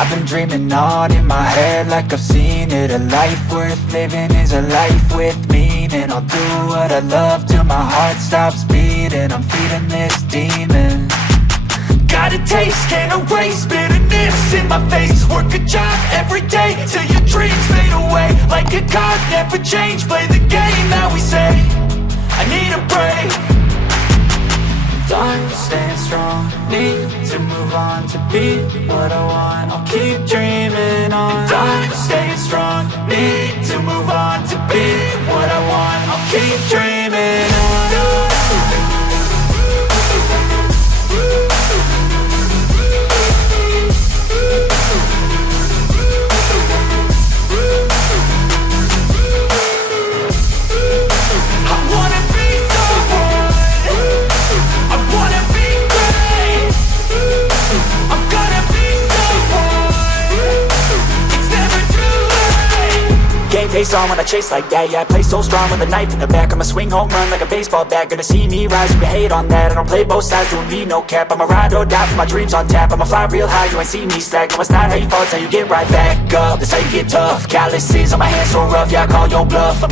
I've been dreaming on in my head like I've seen it. A life worth living is a life with meaning. I'll do what I love till my heart stops beating. I'm feeding this demon. Got a taste, can't erase bitterness in my face. Work a job every day till your dreams fade away. Like a card, never change, play the game that we say. I need a break. I'm staying strong, need to move on to be what I want. I'll keep dreaming on. I'm staying strong, need to move on to be what I want. I'll keep dreaming on. Face on when I chase like that. Yeah, I play so strong with a knife in the back. I'ma swing home run like a baseball bat. Gonna see me rise, you can hate on that. I don't play both sides, doing me no cap. I'ma ride or die for my dreams on tap. I'ma fly real high, you ain't see me slack. No, it's not how you fall, it's how you get right back up. That's how you get tough. Calluses on my hands so rough, yeah, I call your bluff.